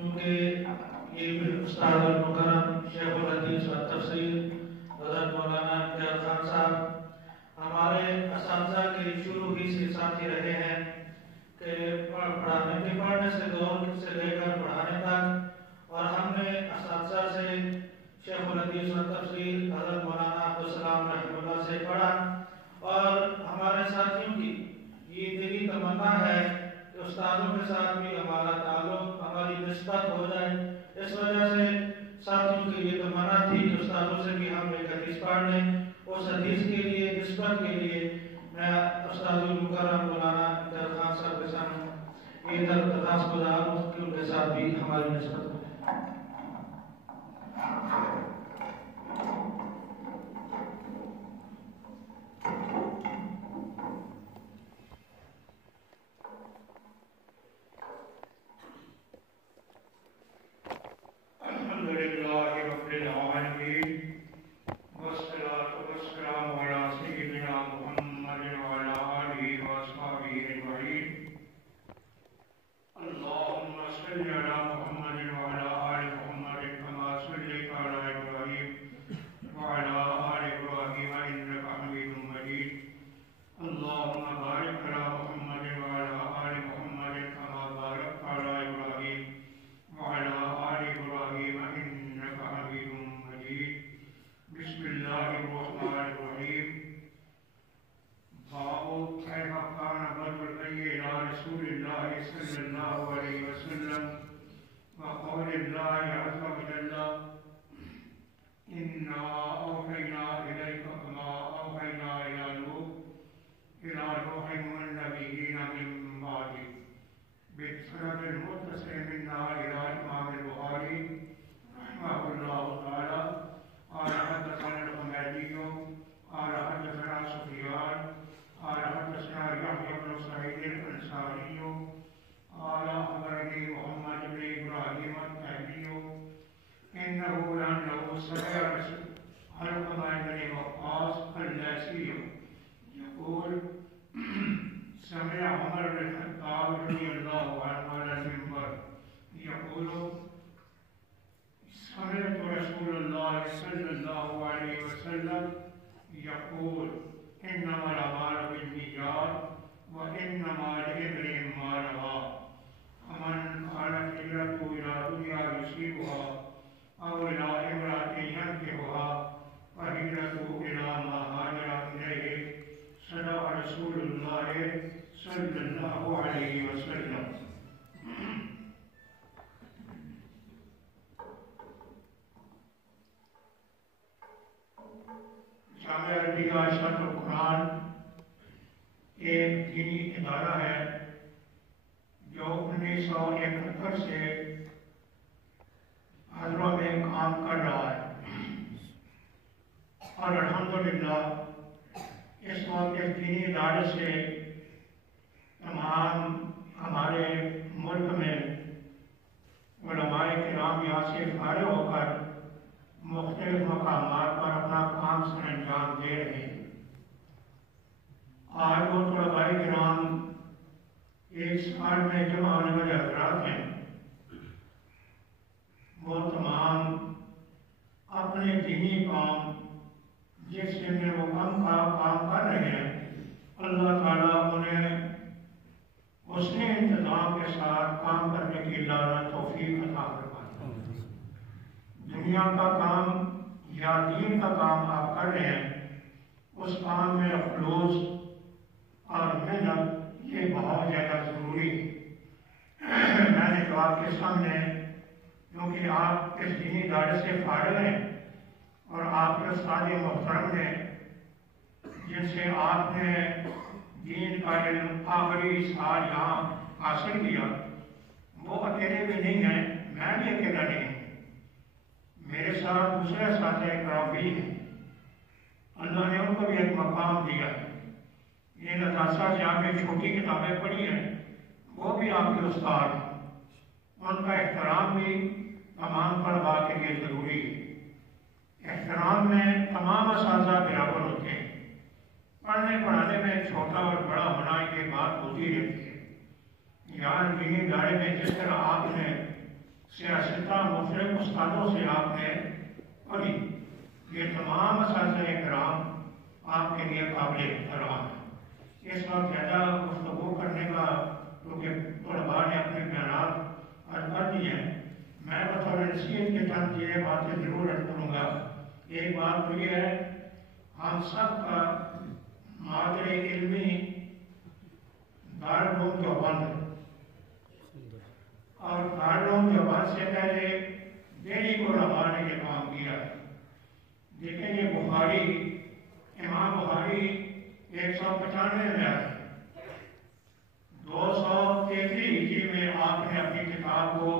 کیونکہ یہ استاد المکرم شیخ الحدیث و تفسیر حضرت مولانا امتیاز خان صاحب ہمارے اساتذہ کے شروع ہی سے ساتھی رہے ہیں کہ پڑھنے سے دور سے لے کر پڑھانے تک، اور ہم نے اساتذہ سے شیخ الحدیث و تفسیر حضرت مولانا عبدالسلام رحمہ اللہ سے پڑھا، اور ہمارے ساتھیوں کی یہ دلی تمنا ہے کہ استادوں کے ساتھ بھی ہمارا تعلق، ہماری نسبت ہو جائے۔ اس وجہ سے ساتھیوں کی یہ تمنا تھی کہ استادوں سے بھی ہم ایک حدیث پڑھ لیں۔ اس حدیث کے لیے، نسبت کے لیے میں استاد المکرم مولانا امتیاز خان صاحب کے سامنے یہ درخواست گزار ہوں کہ ان کے ساتھ بھی ہماری نسبت ہو جائے۔ ایک دینی ادارہ ہے جو 1971 سے حضرہ میں کام کر رہا ہے، اور الحمدللہ اس وقت اس دینی ادارے سے تمام ہمارے ملک میں علماء کرام یہاں سے فارغ ہو کر مختلف مقامات پر اپنا کام سر انجام دے رہے ہیں۔ آج وہ طلباء کرام ایک سال میں جمع ہونے والے حضرات ہیں، وہ تمام اپنے دینی کام جس میں وہ کام کر رہے ہیں، اللہ تعالیٰ انہیں حسن انتظام کے ساتھ کام کرنے کی اللہ توفیق عطا فرمائے۔ دنیا کا کام یا دین کا کام آپ کر رہے ہیں، اس کام میں خلوص اور محنت یہ بہت زیادہ ضروری ہے۔ میں نے تو آپ کے سامنے، کیونکہ آپ اس دینی ادارے سے فارغ ہیں اور آپ کے استاد محترم نے جن سے آپ نے دین کا علم آخری سال یہاں حاصل کیا، وہ اکیلے بھی نہیں ہیں، میں بھی اکیلا نہیں ہوں، میرے ساتھ دوسرے اساتذہ کرام بھی ہیں۔ اللہ نے ان کو بھی ایک مقام دیا ہے۔ یہ نتاسا سے آپ نے چھوٹی کتابیں پڑھی ہیں، وہ بھی آپ کے استاد ہیں، ان کا احترام بھی تمام طلباء کے لیے ضروری ہے۔ احترام میں تمام اساتذہ برابر ہوتے ہیں، پڑھنے پڑھانے میں چھوٹا اور بڑا ہونا یہ بات ہوتی رہتی ہے۔ یہاں دینی ادارے میں جس طرح آپ نے سیاستہ مختلف استادوں سے آپ نے پڑھی، یہ تمام اساتذہ کرام آپ کے لیے قابل احترام ہے۔ اس وقت زیادہ گفتگو کرنے کا کیونکہ طلباء نے اپنے بیانات عرض کر دیے ہیں، میں بطور نصیحت کے چند یہ باتیں ضرور عرض کروں گا۔ ایک بات تو یہ ہے، ہم سب کا مادر علمی دارالعلوم دیوبند ہے، اور دارالعلوم دیوبند سے پہلے دہلی علماء نے یہ کام کیا ہے۔ دیکھیں یہ بخاری، امام بخاری 195 میں آئے، 233 ہجری میں آپ نے اپنی کتاب کو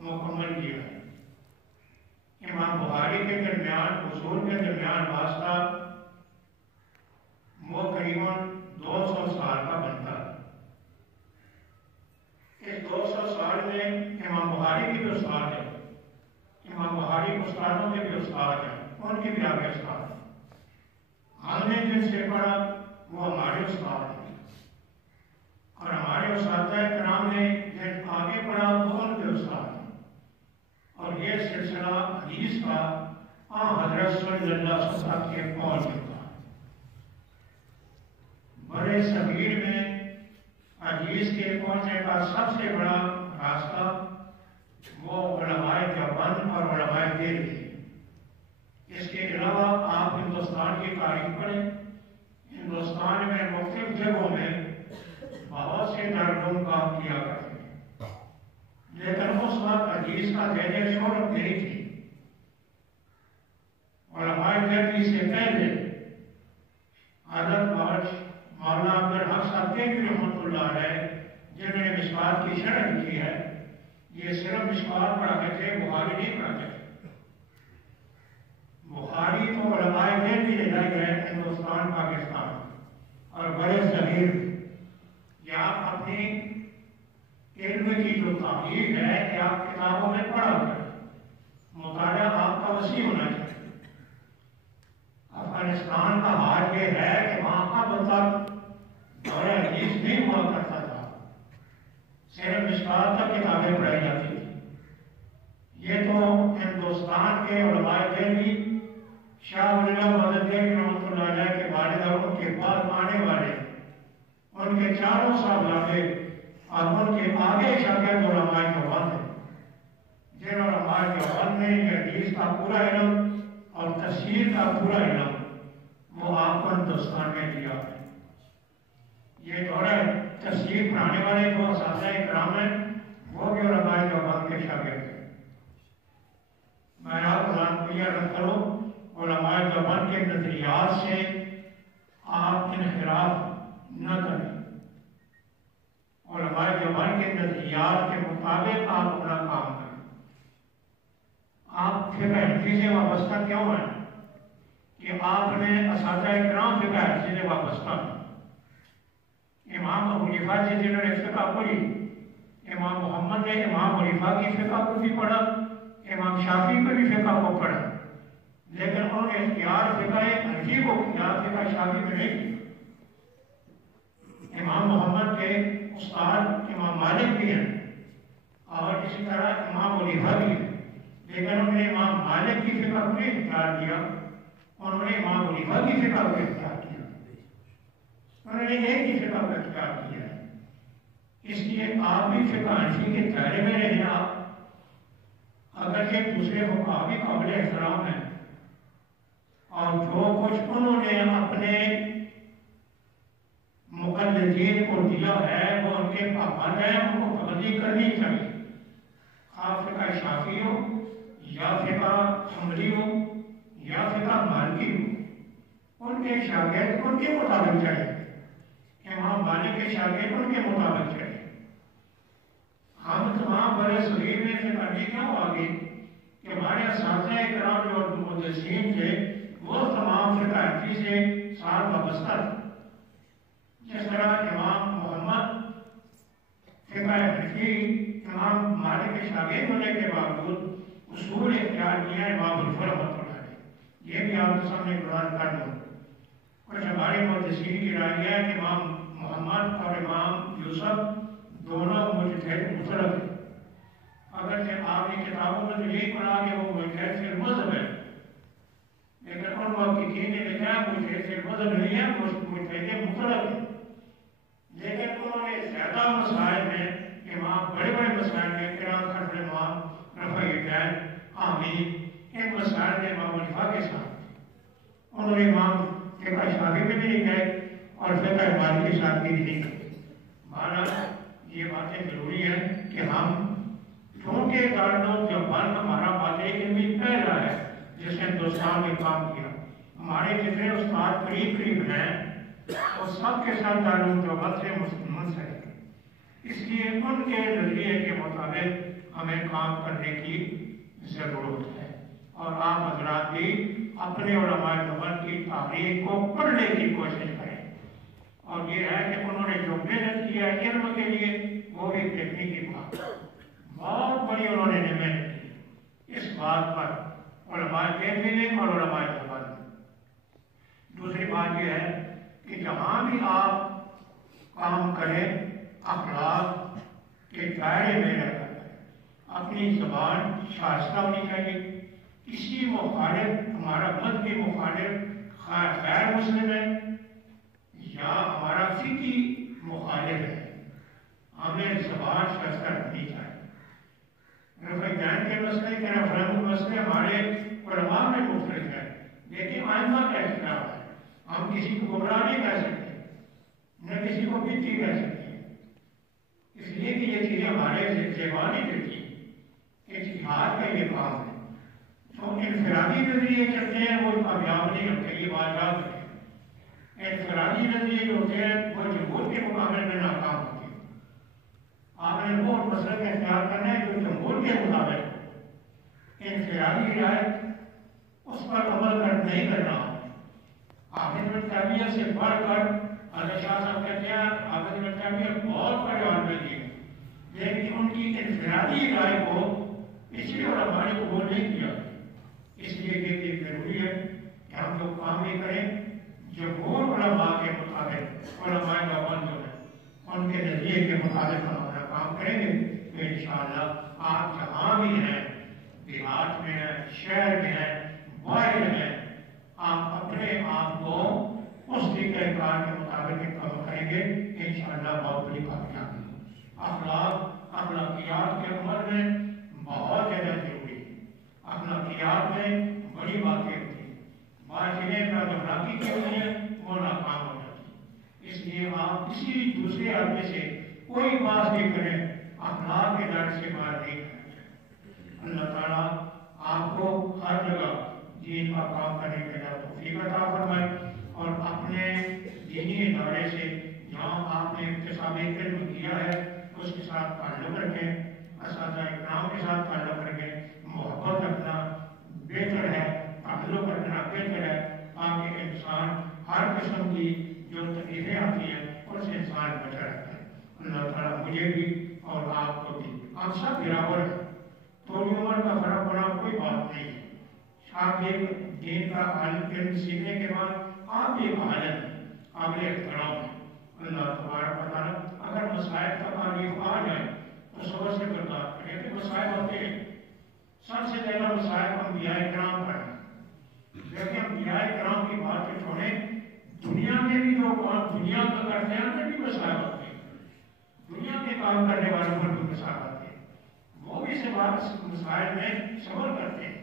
مکمل کیا ہے۔ امام بخاری کے درمیان اصول کے درمیان واسطہ وہ قریباً 200 سال کا بنتا ہے۔ اس 200 سال میں امام بخاری کی بھی استاد ہے، امام بخاری استادوں کے بھی استاد ہیں، ان کی بھی آگے استاد ہیں۔ ہم نے جن سے پڑھا وہ ہمارے استاد ہیں، اور ہمارے اساتذہ کرام نے جن آگے پڑھا وہ ان کے استاد ہیں۔ اور یہ سلسلہ حدیث کا حضرت صلی اللہ علیہ وسلم کے پہنچ چکا ہے۔ بڑے صغیر میں حدیث کے پہنچنے کا سب سے بڑا راستہ وہ علماء دیوبند اور علماء دہلی۔ اس کے علاوہ آپ ہندوستان کی تاریخ پڑھیں، ہندوستان میں مختلف جگہوں میں بہت سے دارالعلوم کام کیا کرتے ہیں، لیکن اس وقت حدیث کا زیر شہرت نہیں تھی۔ علماء دہلی سے پہلے حضرت مولانا عبدالحق صاحب دہلوی رحمۃ اللہ علیہ، جنہوں نے مشکوٰۃ کی شرح لکھی ہے، یہ صرف مشکوٰۃ پڑھاتے تھے، بخاری نہیں پڑھاتے تھے۔ بخاری تو علماء دہلی لے جائے گئے ہندوستان پاکستان اور بڑے صغیر، یا اپنی علم کی جو تعلیم ہے کہ آپ کتابوں میں پڑھا کریں، مطالعہ آپ کا وسیع ہونا چاہیے۔ افغانستان کا حال یہ ہے کہ وہاں کا بندہ دور حدیث نہیں ہوا کرتا تھا، صرف مشکوٰۃ تک کتابیں پڑھائی جاتی تھی۔ یہ تو ہندوستان کے علماء دہلی، شاہ ولی اللہ مدد دہلوی رحمۃ اللہ علیہ کے والد اور ان کے بعد آنے والے ان کے چاروں صاحبزادے اور ان کے آگے شاگرد علماء دیوبند ہیں، جن علماء دیوبند نے حدیث کا پورا علم اور تفسیر کا پورا علم وہ آپ کو ہندوستان میں دیا ہے۔ یہ دورہ تفسیر پڑھانے والے جو اساتذہ کرام ہیں وہ بھی علماء دیوبند کے شاگرد ہیں۔ میں آپ کو یہ عرض کروں، علماء دیوبند کے نظریات سے آپ انحراف نہ کریں، علماء دیوبند کے نظریات کے مطابق آپ اپنا کام کریں۔ آپ فقہ حنفی سے وابستہ کیوں ہیں؟ کہ آپ نے اساتذہ کرام فقہ حنفی سے وابستہ ہیں۔ امام ابو حنیفہ سے جنہوں نے فقہ پڑھی، امام محمد نے امام حنیفہ کی فقہ کو بھی پڑھا، امام شافعی کو بھی فقہ کو پڑھا، لیکن انہوں نے اختیار فقہ حنفی کو کیا، فقہ شافعی میں نہیں کیا۔ امام محمد کے استاد امام مالک بھی ہیں اور اسی طرح امام حنیفہ بھی ہیں، لیکن انہوں نے امام مالک کی فقہ کو نہیں اختیار کیا، انہوں نے امام حنیفہ کی فقہ کو اختیار کیا، انہوں نے ایک ہی فقہ کو اختیار کیا ہے۔ اس لیے آپ بھی فقہ حنفی کے دائرے میں رہیں۔ آپ اگرچہ دوسرے فقہا بھی قابل احترام ہیں، اور جو کچھ انہوں نے اپنے مقلدین کو دیا ہے وہ ان کے پابند ہیں، ان کو پابندی کرنی چاہیے۔ آپ فقہ شافعی ہو یا فقہ حنبلی ہو یا فقہ مالکی ہو، ان کے شاگرد ان کے مطابق چاہیے، امام مالک کے شاگرد ان کے مطابق چاہیے۔ ہم تمام بڑے صغیر میں سے کرنی کیوں آگے کہ ہمارے اساتذہ کرام جو محدثین تھے وہ تمام فقہ حنفی سے ساتھ وابستہ تھے۔ جس طرح امام محمد فقہ حنفی امام مالک کے شاگرد ہونے کے باوجود اصول اختیار کیا امام حنیفہ رحمۃ اللہ علیہ، یہ بھی آپ کے سامنے بیان کر دوں۔ کچھ ہمارے محدثین کی رائے ہے کہ امام محمد اور امام یوسف دونوں مجتہد مطلق ہیں، اگرچہ آپ نے کتابوں میں تو یہی پڑھا کہ وہ مجتہد مذہب ہے، لیکن ان محققین نے لکھا مجتہد مذہب نہیں ہے، مجتہد مطلق ہے۔ لیکن انہوں نے زیادہ مسائل میں امام بڑے بڑے مسائل میں قرآن خرف امام رفع یدین آمین ان مسائل میں امام الفا کے ساتھ انہوں نے امام فقہ شافعی میں بھی نہیں گئے اور فقہ مالکی کے ساتھ بھی نہیں گئے۔ بہرحال یہ باتیں ضروری ہیں کہ ہم چونکہ تعلق جوان ہمارا بات علمی پہلا ہے جس نے ہندوستان میں کام کیا، ہمارے جتنے استاد قریب قریب ہیں وہ سب کے ساتھ تعلق جوان سے منسلک ہے، اس لیے ان کے نظریے کے مطابق ہمیں کام کرنے کی ضرورت ہے۔ اور آپ حضرات بھی اپنے علماء دیوبند کی تاریخ کو پڑھنے کی کوشش کریں، اور یہ ہے کہ انہوں نے جو محنت کیا علم کے لیے وہ بھی دیکھنے کی بات بہت بڑی انہوں نے محنت کی اس بات پر علماء دیوبند نے اور علماء دیوبند نے۔ دوسری بات یہ ہے کہ جہاں بھی آپ کام کریں اخلاق کے دائرے میں رہ کر اپنی زبان شائستہ ہونی چاہیے۔ کسی مخالف ہمارا مذہبی مخالف غیر مسلم ہے یا ہمارا فقہی مخالف ہے، ہمیں زبان شائستہ رکھنی چاہیے۔ رفع یدین کے مسئلے کے ریفرنڈم کے مسئلے ہمارے علماء میں مختلف ہے، لیکن آئمہ کا اختلاف ہے۔ ہم کسی کو گمراہ نہیں کہہ سکتے، نہ کسی کو بدعتی کہہ سکتے، اس لیے کہ یہ چیزیں ہمارے زبان ہی دیتی ہیں۔ اجتہاد کا یہ کام ہے، تو انفرادی نظریے چلتے ہیں وہ کامیاب نہیں ہوتے، یہ بات یاد رکھیں۔ انفرادی نظریے جو ہوتے ہیں وہ جمہور کے مقابلے میں ناکام ہوتے ہیں۔ آپ نے وہ مسئلہ کا اختیار کرنا ہے جو جمہور کے مطابق ہو، انفرادی رائے اس پر عمل نہیں کرنا۔ حافظ بن تیمیہ سے بڑھ کر حضرت شاہ صاحب کہتے ہیں حافظ بن تیمیہ بہت بڑے عالم تھے، لیکن ان کی انفرادی رائے کو پچھلے علماء نے قبول نہیں کیا۔ اس لیے یہ ضروری ہے کہ ہم جو کام بھی کریں جمہور علماء کے مطابق، علماء دیوبند جو ہے ان کے نظریے کے مطابق ہم اپنا کام کریں گے تو انشاءاللہ آپ جہاں بھی ہیں، دیہات میں ہیں، شہر میں ہیں، باہر ہیں، آپ اپنے آپ کو اس طریقہ کار کے مطابق کام کریں گے، انشاءاللہ بہت بڑی کامیابی۔ اخلاقیات کے عمل میں بہت زیادہ ضروری ہے۔ اخلاقیات میں بڑی باتیں ہوتی ہیں، باطنیں کا جو اخلاقی کی ہوتی ہیں وہ ناکام ہو جاتی ہیں۔ اس لیے آپ کسی دوسرے آدمی سے کوئی بات نہیں کریں، اخلاق کے دائرے سے باہر نہیں کریں۔ اللہ تعالیٰ آپ کو ہر جگہ دین کا کام کرنے کے لیے توفیق عطا فرمائے، اور اپنے دینی ادارے سے جہاں آپ نے اکتساب علم کیا ہے اس کے ساتھ تعلق رکھیں، اساتذہ اکرام کے ساتھ تعلق رکھیں، محبت رکھنا بہتر ہے، تعلق رکھنا بہتر ہے، تاکہ انسان ہر قسم کی جو تکلیفیں آتی ہیں ان سے انسان بچا رہتا ہے۔ اللہ تعالیٰ مجھے بھی اور آپ کو بھی، ہم سب برابر ہیں، تھوڑی عمر کا فرق ہونا کوئی بات نہیں ہے۔ آپ ایک دین کا علم سیکھنے کے بعد آپ بھی ایک عالم ہیں، قابل احترام ہیں۔ اللہ تبارک و تعالیٰ اگر مسائل کا تعریف آ جائے تو صبر سے برداشت کریں، کہ مسائل ہوتے ہیں۔ سب سے پہلا مسائل انبیاء کرام پر ہے، لیکن انبیاء کرام کی بات کو چھوڑیں، دنیا میں بھی جو کام دنیا کا کرتے ہیں ان میں بھی مسائل ہوتے ہیں، دنیا کے کام کرنے والوں پر بھی مسائل ہوتے ہیں، وہ بھی مسائل میں صبر کرتے ہیں۔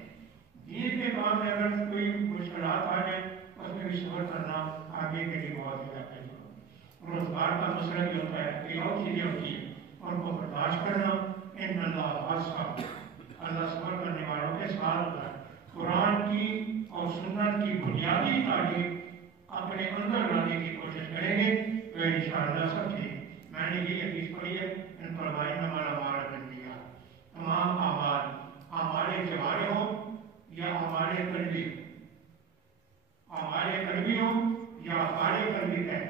دین کے کام میں اگر کوئی مشکلات آ جائے اس میں بھی صبر کرنا آگے کے لیے بہت زیادہ ہے۔ روزگار کا مسئلہ بھی ہوتا ہے، کئی اور چیزیں ہوتی ہیں، ان کو برداشت کرنا، ان اللہ اللہ صبر کرنے والوں کے ساتھ ہوتا ہے۔ قرآن کی اور سنت کی بنیادی تعلیم اپنے اندر لانے کی کوشش کریں گے تو انشاءاللہ سب ٹھیک۔ میں نے یہ حدیث پڑھی ہے، ان پر بھائی میں ہمارا بن دیا، تمام اعمال ہمارے جوارے ہوں یا ہمارے قلبی، ہمارے قلبی ہوں یا ہمارے قلبی ہے،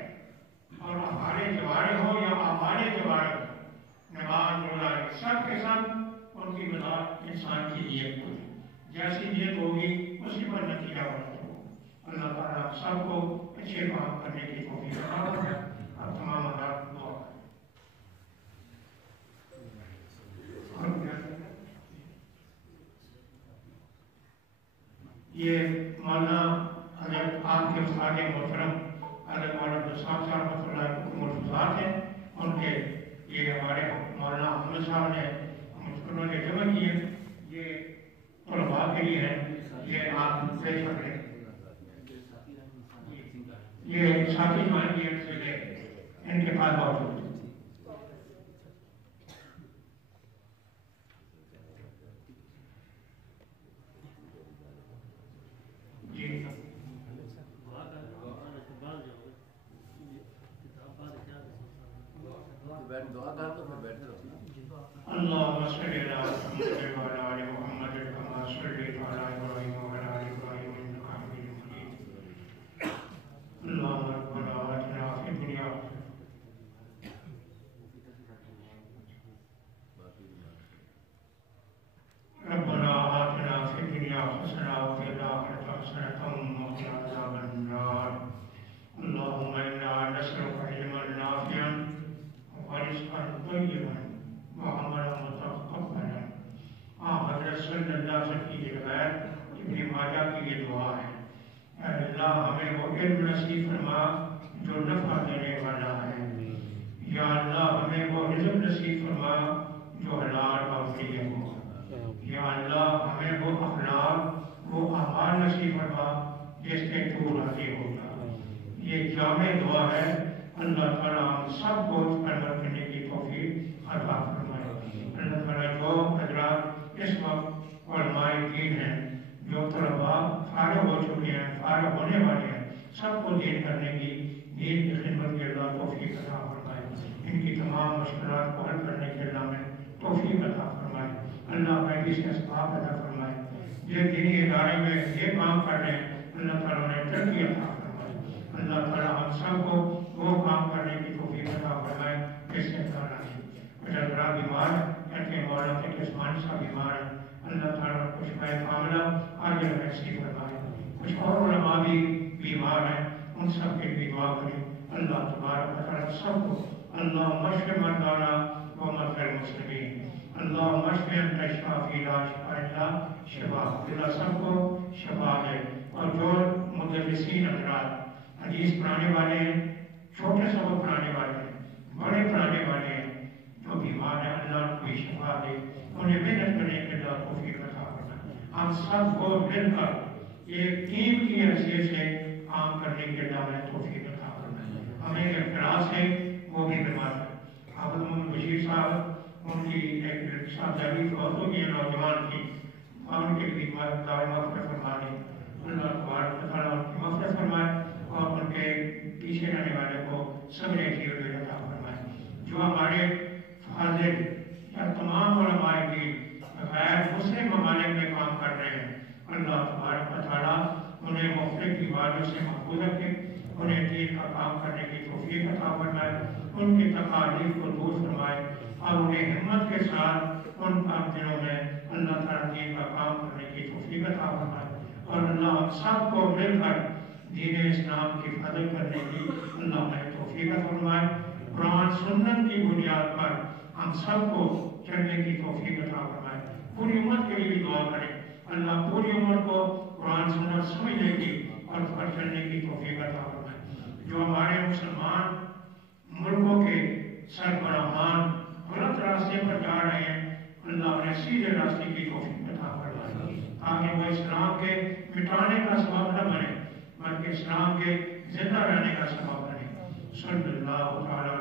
اور ہمارے جوارے ہوں یا ہمارے جوارے ہوں، نماز روزہ سب کے ساتھ ان کی وضاحت انسان کی نیت ہوگی، جیسی نیت ہوگی اسی پر نتیجہ ہوگا۔ اللہ تعالیٰ سب کو اچھے کام کرنے کی توفیق عطا فرمائے۔ اب تمام حضرات دعا کریں۔ یہ مولانا حضرت آپ کے استاد محترم حضرت مولانا عبدالصمد صاحب رحمۃ اللہ کو مرفوضات ہیں، ان کے یہ ہمارے مولانا احمد صاحب نے انہوں نے جمع کیے، یہ طلباء کے لیے ہے، یہ آپ دیکھ سکتے ہیں، یہ ساتھی مان کی سے لے ان کے پاس موجود ہے۔ جی اللهم صل على محمد وعلى آل محمد كما صليت على إبراهيم وعلى آل إبراهيم إنك حميد مجيد اللهم ربنا آتنا في الدنيا حسنة وفي الآخرة حسنة وقنا عذاب النار اللهم إنا نسألك علما نافعا ورزقا طيبا وعملا متقبلا۔ حضرت صلی اللہ علیہ وسلم کی روایت ابن ماجہ کی یہ دعا ہے، اے اللہ ہمیں وہ علم نصیب فرما جو نفع دینے والا ہے، یا اللہ ہمیں وہ رزق نصیب فرما جو حلال اور طیب ہو، یا اللہ ہمیں وہ اخلاق وہ اعمال نصیب فرما جس کے تو راضی ہوگا۔ یہ جامع دعا ہے، اللہ تعالیٰ ہم سب کو اس پر عمل کرنے کی توفیق عطا فرمائے۔ اللہ تعالیٰ جو حضرات اس وقت علماء دین ہیں، جو طلباء فارغ ہو چکے ہیں، فارغ ہونے والے ہیں، سب کو دین کرنے کی، دین کی خدمت کے اللہ توفیق عطا فرمائے، ان کی تمام مشکلات کو حل کرنے کے اللہ میں توفیق عطا فرمائے، اللہ میں اس اسباب عطا فرمائے۔ یہ دینی ادارے میں یہ کام کر رہے ہیں، اللہ تعالیٰ نے ترقی عطا فرمائے، اللہ تعالیٰ ہم سب کو وہ کام کرنے کی توفیق عطا فرمائے جس سے تعالیٰ ہے۔ کچھ ذرا بیمار ہیں کہ مولانا کے عثمانی صاحب بیمار ہیں، اللہ تعالیٰ کو شفا کاملہ آجل نصیب فرمائے۔ کچھ اور علماء بھی بیمار ہیں، ان سب کے بھی دعا کریں، اللہ تبارک و تعالیٰ سب کو اللہم اشف مرضانا و مرضی المسلمین، اللہم اشف انت الشافی لا شفاء الا شفاءک، اللہ سب کو شفا دے۔ اور جو مدرسین حضرات حدیث پڑھانے والے ہیں، چھوٹے سبق پڑھانے والے ہیں، بڑے پڑھانے والے ہیں، جو بیمار ہیں اللہ کو بھی شفا دے، انہیں محنت کرنے کے اللہ توفیق عطا فرمائے۔ ہم سب کو مل کر ایک ٹیم کی حیثیت سے کام کرنے کے اللہ میں توفیق عطا فرمائے۔ ہمیں اختلاف ہے وہ بھی بیمار ہے، حافظ محمد بشیر صاحب ان کی ایک صاحبزادی فوت ہو گئی نوجوان کی، ان کے بھی مغفرت فرما دیں، اللہ تبارک و تعالیٰ ان کی مغفرت فرمائے اور ان کے پیچھے رہنے والے کو صبر عطیت عطا فرمائے۔ جو ہمارے فاضل یا تمام علماء دین غیر مسلم ممالک میں کام کر رہے ہیں، اللہ تبارک و تعالیٰ انہیں مختلف بیماریوں سے محفوظ رکھے، انہیں دین کا کام کرنے کی توفیق عطا فرمائے، ان کی تکالیف کو دور فرمائے اور انہیں ہمت کے ساتھ ان کام دنوں میں اللہ تعالیٰ دین کا کام کرنے کی توفیق عطا فرمائے، اور اللہ ہم سب کو مل کر دین اسلام کی فضل کرنے کی اللہ ہمیں توفیق عطا فرمائے۔ قرآن سنت کی بنیاد پر ہم سب کو چلنے کی توفیق عطا فرمائے۔ پوری امت کے لیے بھی دعا کریں، اللہ پوری امت کو قرآن سنت سمجھنے کی اور پر چلنے کی توفیق عطا فرمائے۔ جو ہمارے مسلمان ملکوں کے سربراہان غلط راستے پر جا رہے ہیں، اللہ انہیں سیدھے راستے کی توفیق عطا فرمائے، تاکہ وہ اسلام کے مٹانے کا سبب نہ بنے بلکہ اسلام کے زندہ رہنے کا سبب بنے۔ صلی اللہ تعالیٰ